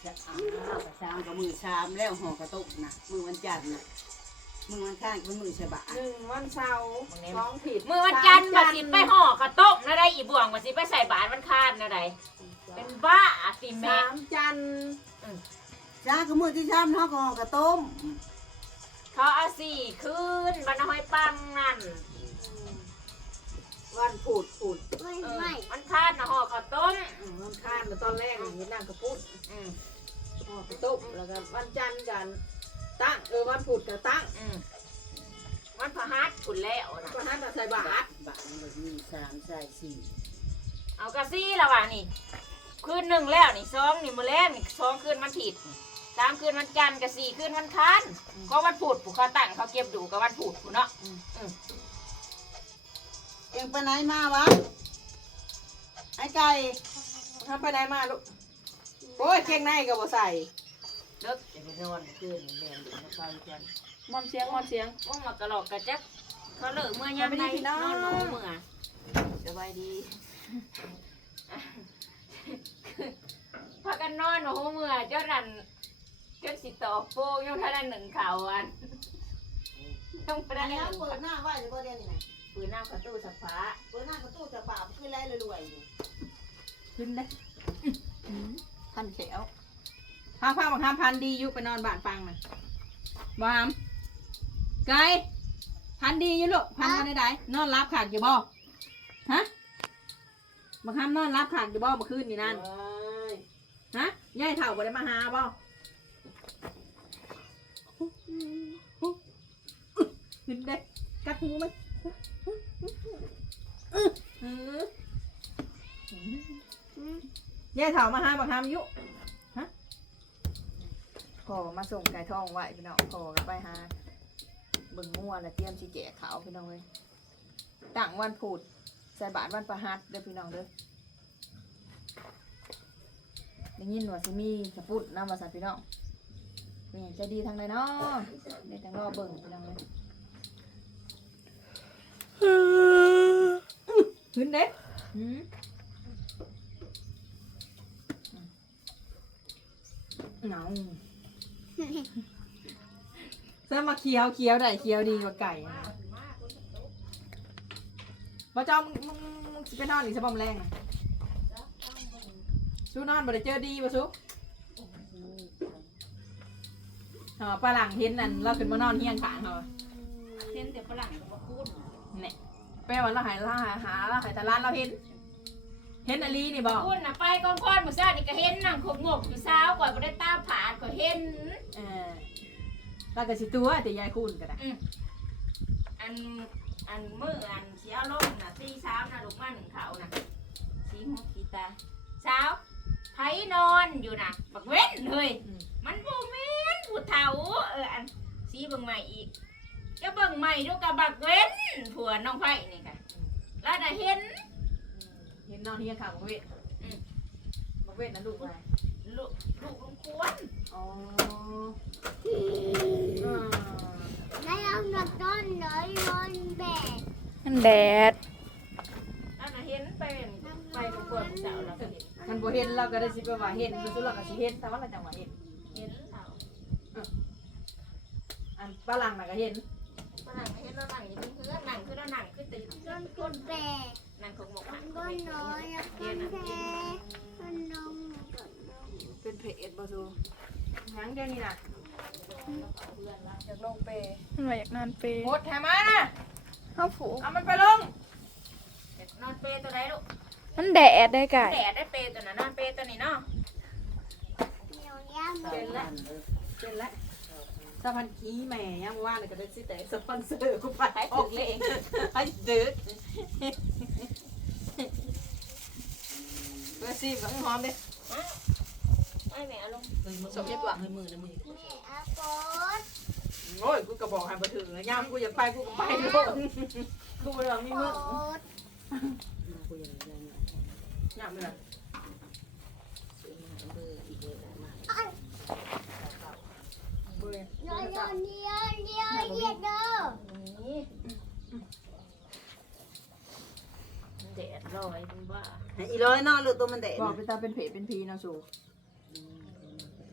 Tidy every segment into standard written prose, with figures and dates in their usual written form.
กระซามกับมือชามแล้วห่อกระตุกนะมือวันจันทร์นะมือวันข้างเป็นมือฉบะ 1วันเสาร์2ผิดมือวันจันทร์มาสิไปห่อกระต้มนะได้อีบ่วงมาสิไปใส่บาตรวันคานนะได้เป็นบ้าสิแม่ 3จันทร์จ้ากับมือที่ชามเท่ากับห่อกระต้มเขาเอา4คืนบรรณหอยปังนั่นวันผูดวันคานนะห่อกระต้มวันค้านตอนแรกอย่างนี้นั่งกระปุกกระตุกแล้วก็วันจันทร์กันตั้งวันผูดกับตั้งวันพฤหัสขุนแล้วนะพฤหัสใส่บาตรมันแบบมี3 ใส่4 เอากระซี่แล้วว่ะนี่คืน1แล้วนี่2นี่มื้อแรกนี่2คืนวันถิด3คืนวันจันทร์กับ4คืนวันคานก็วันพุธผู้เขาตั้งเขาเก็บดูกับวันพุธผู้เนาะเอ็งไปไหนมาวะไอ้ไก่ทำไปไหนมาลูกโอ้ยเก่งในก็บ่ใส่เลิกจะไปนอนคืนแดงอยู่ในซอยกันมอนเสียงว่ามากระหลอกกระจักเขาเลิกเมื่อยามใดนอนโมเมื่อสบายดีพากันนอนโมเมื่อเจ้านั่นเจ้าสิต่อโป้ยกท่านั้น1ข่าวอันต้องไปได้เปิดหน้าไหวหรือเปล่าเดี๋ยวนี้นะปืนหน้ากระตู้สักฟ้าเปิดหน้ากระตู้จะป่าขึ้นไรรวยอยู่ขึ้นได้พันเขียวข้าวบางคำพันดียุไปนอนบ้านฟังนะบามไก่พันดีอยู่ลูกพันมาได้นอนรับขากอยู่บ่ฮะบางคำนอนรับขากอยู่บ่เมื่อคืนนี่นั่นฮะย่ายเถ่าบ่ได้มาหาบ่ขึ้นได้กัดหูไหมย่ายเถ่ามาหาบางคำยุฮะพอมาส่งไก่ทองไว้พี่น้องพอไปหาเบิ่งงัวและเตรียมสีแจกขาวพี่น้องเลยตั้งวันพุธใส่บาตรวันพฤหัสเด้อพี่น้องเด้อได้ยินว่าสิมีสปุดน้ำมาสัตว์พี่น้องเป็นอย่างจะดีทางใดเนาะในทางรอเบิ่งพี่น้องเลยขึ้นเด้เงาเสื้อมาเคี้ยวได้เคี้ยวดีกว่าไก่บ่เจ้ามึงสิไปนอนอีกสักบ่มแรงสู้นอนบ่ได้เจอดีบ่สู้ฝรั่งเห็นนั่นเราขึ้นมานอนเฮียงขางเขาเห็นแต่ฝรั่งก็มาพูดเนี่ยแปลว่าเราหายตลาดเราเห็นอลีนี่บอกพูดน่ะไปกองพรหมู่ซ่านี่ก็เห็นนั่งขบงกอยู่เช้าก่อนบ่ได้ตาผาดก็เห็นเราก็สิตัวแต่ยายคุณก็ได้อันมืออันเสียลมน่ะตี3น่ะลูกมา1เขาน่ะสีหัวขีตาเช้าไผนอนอยู่น่ะบักเว้นเลยมันบ่แม่นผู้เฒ่าอันสีเบิ่งใหม่อีกจะเบิ่งใหม่ดูกับบักเว้นผัวน้องไผนี่ค่ะแล้วน่ะเห็นนอนเฮียงขางบักเว้นนะลูกอะไรลูกลุงควรอ๋อแล้วเราหนักต้นเลยมันแดดมันแดดแล้วน่ะเห็นไปทุกคนเจ้าเราก็เห็นมันบ่เห็นเราก็ได้สิไปว่าเห็นคือสุดเราก็สิเห็นแต่ว่าเราจังหวะเห็นเราอันฝรั่งน่ะก็เห็นฝรั่งเห็นเรานั่งอยู่เพื่อนนั่งคือเรานั่งคือแต่ต้นกุนแบกนั่งของหมกมันต้นน้อยต้นแพต้นนมเป็นเพจบ่ซูยังเดี๋ยวนี้น่ะอยากลงเปมันว่าอยากนอนเปโหดแถมมาน่ะข้าวผูเอามันไปลงนอนเปตัวไหนลูกมันแดดได้ไก่แดดได้เปตัวนั้นนอนเปตัวนี้เนาะเป็นแล้วสะพานขี้แม่ยังว่าเลยก็ได้สิแต่สปอนเซอร์กูไปออกเลยไอ้ดื้อเบอร์ซีกับหอมดิไม่แม่เอาลงสมเด็จหวังมือโอ้ยกูกระบอกให้มาถึงย่ำกูอยากไปกูก็ไปด้วยกูเลยมีมือย่ำเลยเดี๋ยวเด้อแดดลอยเป็นบ้าอีร้อยนอนหรือตัวมันแดดบอกไปตาเป็นเพจเป็นพีนะสู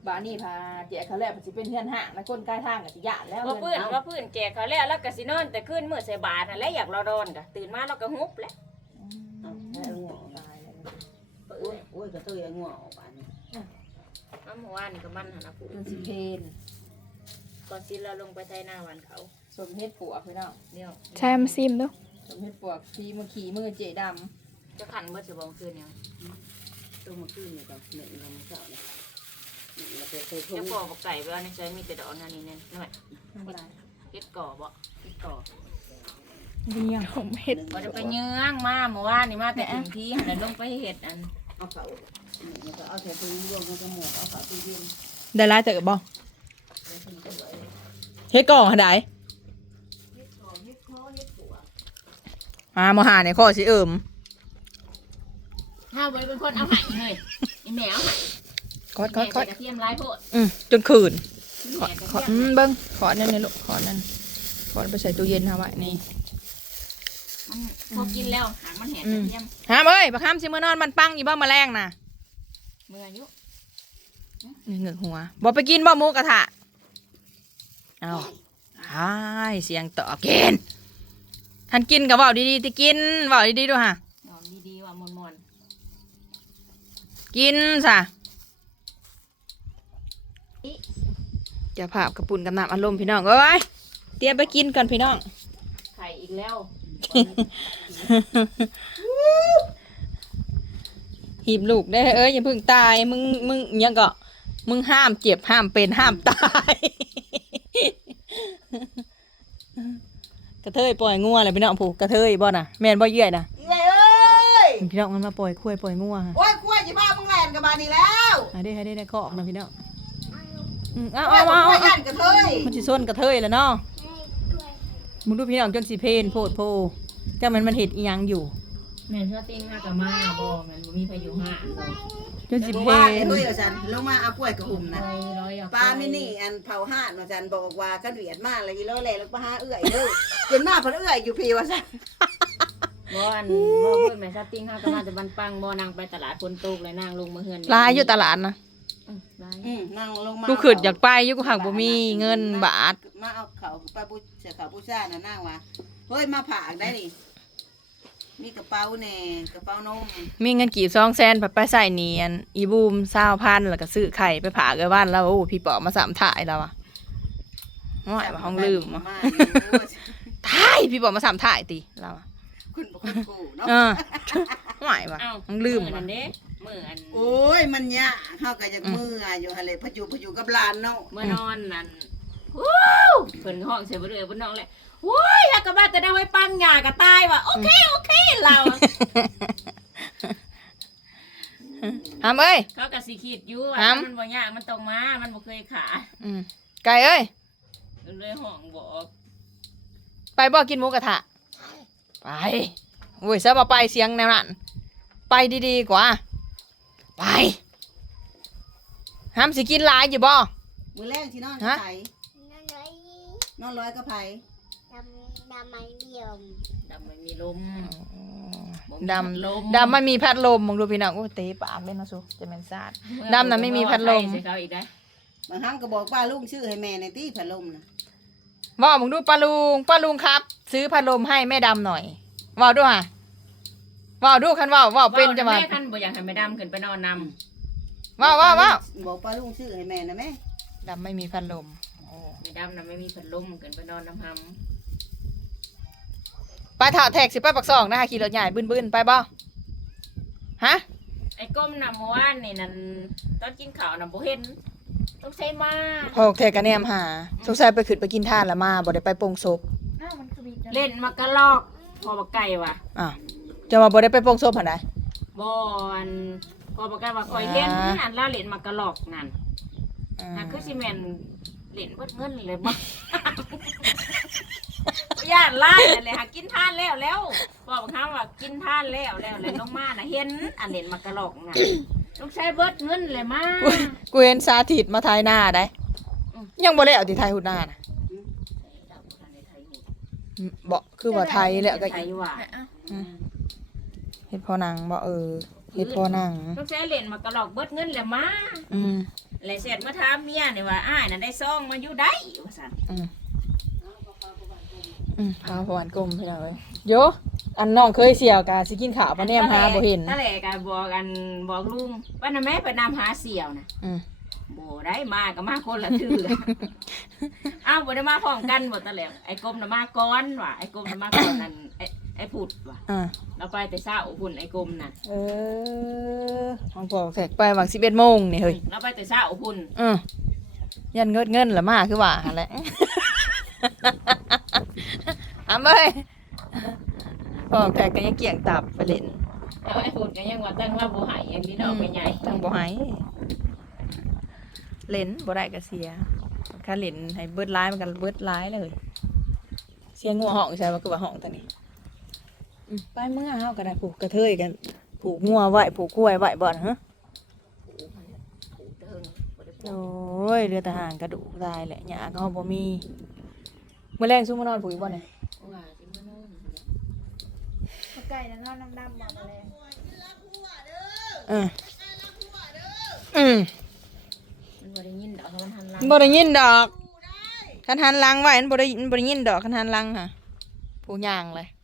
บ้านนี่พาแจกเขาแล้วมันสิเป็นเฮือนห่างแล้วคนใกล้ทางก็สิย่านแล้วว่าพื้นว่าพื้นแจกเขาแล้วก็สินอนแต่ขึ้นมื้อใส่บาตรนั่นแหละอยากรอดอนก็ตื่นมาแล้วก็ฮุบแล้วเอาเอาหัวออกตายแล้วโอ้ยโอ้ยกระตุ้ยเอาหัวออกบ้านนี่น้ำหมู่บ้านนี่ก็มันหั่นน่ะปู่มันสิเพนก่อนสิเราลงไปไถนาวันเขาสมเฮ็ดปวกพี่น้องเนี่ยใช่มาซิมดูสมเฮ็ดปวกทีมือขี่มือเจดจะขันเบิดสิบ่คืนเนี่ยตัวมาขึ้นนี่ก็เหม็นกันเจ้าเนี่ยเราไปเคยจะทุ่งปอกบ่ไก่ไปเอาในใจมีแต่ดอกนั่นนี่แน่น้อยำไม่เป็นไรเฮ็ดก่อบ่ติดต่อเลี้ยงผมเห็ดบ่ได้ไปเยื้องมาเมื่อวานนี่มาแต่ถึงที่หั่นแล้วลงไปเฮ็ดอันเอาเขามันก็เอาแต่ตัวรวมกันจะหมดเอาเขาที่เรียนได้ร้ายแต่กับบ่แล้วมันก็ไหวเฮ็ดก่อหาได้เฮ็ดคอเฮ็ดคอเฮ็ดหัวมาหาในข้อสิเอิมถ้าบ่ได้เป็นคนเอาให้เลยอีแมวคอดกระเทียมหลายโพดจนคืนแหน่กระขอเทียมเบิ้งขอนั่นเลยลูกขอนั่นขอไปใส่ตู้เย็นเอาไว้นี่มันพอกินแล้วหางมันแหนกระเทียมห้ามเอ้ยบักห้ามสิมื้อนอนมันปังอีบ่มาแรงน่ะเมื่ออายุนี่เหงือกหัวบ่ไปกินบ่หมูกระทะเอาหายเสียงต่อกินท่านกินก็เว้าดีๆที่กินเว้าดีๆด้วยฮะนอนดีๆว่ามวนกินซะจะภาพกระปุ่นกับน้ำอารมณ์พี่น้องเอ้ยเตรียมไปกินกันพี่น้องๆไข่อีกแล้วหีบลูกได้เอ้ยอย่าเพิ่งตายมึงยังก็มึงห้ามเจ็บห้ามเป็นห้ามตายกระเทยปล่อยงัวเลยพี่น้องผูกกระเทยบ่น่ะแม่นบ่เยื่อยน่ะอีไรเอ้ยพี่น้องมันมาปล่อยคุ้ยปล่อยงัวฮะโอ้ยกล้วยจะพามึงแล่นกับบ้านนี่แล้วได้ก็ออกนะพี่น้องเอากล้วยกับกล้วยย่านกระเทยมันสิส้นกระเทยแล้วเนาะให้ด้วยมึงดูพี่น้องจนสิเพนโพดโพจ้ามันเห็ดอีหยังอยู่แม่นว่าติ้งห้ากะมาบ่แม่นบ่มีพายุห้าบ่จนสิบอกเพว่าเฮ้ยอาจารย์ลงมาเอากล้วยกับหุ่มนะไปร้อยเอาปลามินี่อันเผาห่านอาจารย์บอกว่ากันเวียดมากเลยอีโลแลแล้วปลาห้าเอื้อยเด้อจนมาเพิ่นเอื้อยอยู่พี่ว่าซั่นบ่อันบ่เพิ่นแม่ซาติ้งห้ากะมาแต่บันปังบ่นางไปตลาดคนตกเลยนางลงมาเฮือนลายอยู่ตลาดนะลายนั่งลงมากูขึ้นอยากไปอยู่กูหักบ่มีเงินบาทมาเอาเขาไปบูชาเขาบูชาน่ะนั่งว่าเฮ้ยมาผากได้นี่มีกระเป๋าแน่กระเป๋านมมีเงินกี่200,000ไปใส่เนียนอีบูม20,000แล้วก็ซื้อไข่ไปผ่าเกยบ้านแล้วโอ้พี่ปอมาสามถ่ายแล้วอ่ะไม่ไหวว่าห้องลืมอ่ะถ่ายพี่ปอมาสามถ่ายติเราอ่ะคุณบอกคุณกูเนาะไม่ไหวว่ะเอ้าห้องลืมนั่ว่ะนเด้มื้ออันโอ้ยมันยะเฮาก็จักมืออยู่หั่นแหละพะอยู่กับหลานเนาะเมื่อนอนนั่นว้าวเพิ่นห้องเสียบ่เด้อเพิ่นน้องเลยโอ้ยอยากกลับบ้านแต่ได้ไว้ปังหญ้าก็ตายว่ะโอเคเราอะหามเอ้ยเขาก็สิคิดอยู่ว่าห้ามมันบ่ยากมันต้องมามันบ่เคยขาไก่เอ้ยเลยห้องบอกไปบ่กินหมูกระทะไปโอ้ยซะบ่ไปเสียงแนวนั้นไปดีๆกว่าไปห้ามสิกินหลายอยู่บ่มื้อแรกที่นอนฮะไผนั่นเลยนอนร้อยกับไผดำไม่เดียวดำไม่มีลมดำดำไม่มีพัดลมมองดูพี่น้องโอ้เตะปากเล่นนะสุจะเป็นซาด ดำน่ะไม่มีพัดลมใส่เขาอีกได้บางครั้งก็บอกป้าลุงชื่อให้แม่ในตี้พัดลมน่ะว่ามองดูป้าลุงครับ ซื้อพัดลมให้แม่ดำหน่อยว่าวด้วยว่าวดูคันว่าวเป็นจะมาแม่คันบ่อยากให้แม่ดำขึ้นไปนอนนว่าวบอกป้าลุงชื่อให้แม่นะแม่ดำไม่มีพัดลมำแม่ดำน่ะไม่มีพัดลมขึ้นไปนอนน้ำหไปถาแท็กสิไปปักซองนะคะขี่รถใหญ่บึ้นไปบ่ฮะำไอ้ก้มน่ะเมื่อวานนี่นั่นตอนกินข้าวน่ะบ่เห็นต้องใช้มาพอแท็กกันแนมหาสงสัยไปขึ้นไปกินทานละมาบ่ได้ไปโปงศพเล่นมากระลอกพอบักไก่ว่ะอ่ะจะมาบ่ได้ไปโปงศพหั่นใดบ่อันพอบักไก่ว่าคอยเห็นอันล่าเล่นมากระลอกนั่น น่ะคือสิแม่นเล่นเบิดเงินเลยบ่ย่านไล่นั่นแหละหากินทานแล้วบอกเขาว่ากินทานแล้วเลยลงมาน่ะเห็นอันเล่นมากระลอกน่ะลูกชายเบิดเงินเลยมากูเห็นสาธิตมาทายหน้าได้ยังบ่แล้วที่ทายหุ่นหน้าน่ะบ่คือว่าไทยแล้วก็ไทยว่ะเฮ็ดพอนางบ่พื้เฮ็ดพอนั่งต้องใช้เล่นมากระหลอกเบิดเงินแหละมาอืมแล้วเสร็จมาถามเมียนี่ว่าอ้ายน่ะได้ซองมาอยู่ได้ว่าซั่นอืมข้าวหวานกลมพี่น้องเอ้ยโยอันน้องเคยเสี่ยวกะสิกินข้าวปะแนมหาบ่เห็นตะแหลก็บอกลุงว่าน่ะแม่ไปนำหาเสี่ยวน่ะอืมบ่ได้มาก็มาคนละเทื่อ อ้าวบ่ได้มาพร้อมกันบ่ตะแหลไอ้กลมน่ะมาก่อนว่ะไอ้กลมน่ะมาก่อนนั่นไอ้พุดว่ะอ่าเราไปแต่เช้าพุ่นไอ้กลมน่ะห้องพ่อแขกไปหวัง11 โมงนี่เฮ้ยเราไปแต่เช้าพุ่นยันเงินละมาคือว่าหั่นแหละ อ้ำเอ้ยพ่อแขกก็ยังเกี่ยงตับไปเล่นแล้วไอ้พุดก็ยังว่าตั้งว่าบ่ให้อย่างนี้ดอกไปใหญ่ทั้งบ่ให้เล่นบ่ได้ก็เสียถ้าเล่นให้เบิดร้ายมันก็เบิดร้ายเลย เสียงงัวห้องใช่ว่าคือว่าห้องตอนนี้ไปเมื่อเฮาก็ได้ผูกกระเทยกันผูกงัวไว้ผูกกล้วยไว้บ่นะฮะเติงบ่ได้โอ้ยเรือทหารกระดูกตายแหละหญ้าก็เฮาบ่มีมื้อแรงซุมมานอนผูกอีกบ่เนี่ยว่าสิมานอนไก่แล้วนอนน้ำดำบอกมาเลยอืมมันบ่ได้ยินดอกมันหันหลังบ่ได้ยินดอกคันหันหลังไว้มันบ่ได้ยินดอกคันหันหลังค่ะผู้ย่างเลย